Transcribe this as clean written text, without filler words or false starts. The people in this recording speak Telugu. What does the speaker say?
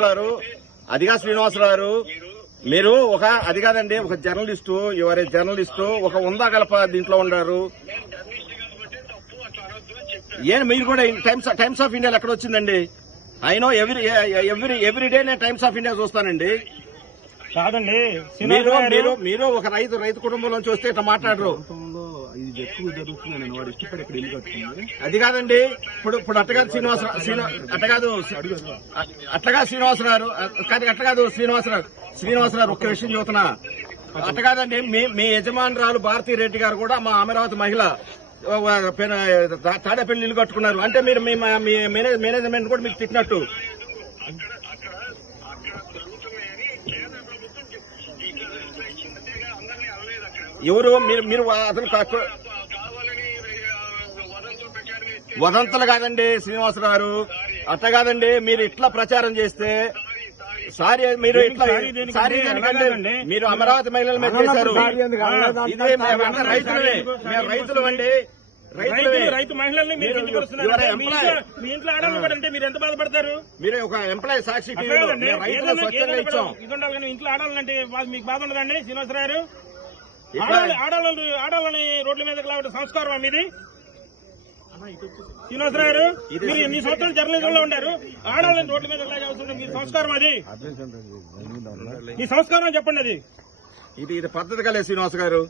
గారు అదిగా శ్రీనివాసరావు గారు మీరు అది కాదండి, ఒక జర్నలిస్టు, యువర్ జర్నలిస్టు, ఒక ఉందా గలప దీంట్లో ఉన్నారు. మీరు కూడా టైమ్స్ ఆఫ్ ఇండియాలో ఎక్కడ వచ్చిందండి? అయినో ఎవ్రీ డే నేను టైమ్స్ ఆఫ్ ఇండియా చూస్తానండి. కాదండి, మీరు ఒక రైతు కుటుంబంలోంచి వస్తే ఇట్లా మాట్లాడరు. ఇది ఎక్కువ జరుగుతుందని వాడు ఇష్టపడి ఇక్కడ ఇల్లు కట్టుకుంది. అది కాదండి, ఇప్పుడు అట్టగాదు శ్రీనివాసరావు ఒక్క విషయం చూస్తున్నా. అట్ట కాదండి, మీ యజమానురాలు భారతీ రెడ్డి గారు కూడా మా అమరావతి మహిళ తాడేపల్లి ఇల్లు కట్టుకున్నారు అంటే మీరు మీ మేనేజ్మెంట్ కూడా మీకు తిట్టినట్టు. ఎవరు మీరు అతను వదంతులు కాదండి శ్రీనివాసరావు గారు, అట్ట కాదండి. మీరు ఇట్లా ప్రచారం చేస్తే మీరు అమరావతి మహిళల మీద చేశారు. ఇదే రైతులు అండి, రైతు మహిళల్ని మీ ఇంట్లో ఆడాలి కూడా అంటే మీరు ఎంత బాధపడతారు? మీరు ఒక ఎంప్లాయీ సాక్షి ఇది ఉండాలి. ఇంట్లో ఆడాలంటే మీకు బాధ ఉండదండి శ్రీనివాసరావు గారు? ఆడాలని రోడ్ల మీదకి లాగడం సంస్కారం మీది శ్రీనివాసరావు గారు? మీరు ఎన్ని సంవత్సరాలు జర్నలిజంలో ఉండారు, ఆడాలని రోడ్ల మీద లాగే మీ సంస్కారం అది? మీ సంస్కారం చెప్పండి. అది ఇది పద్ధతి కాలేదు శ్రీనివాస్ గారు.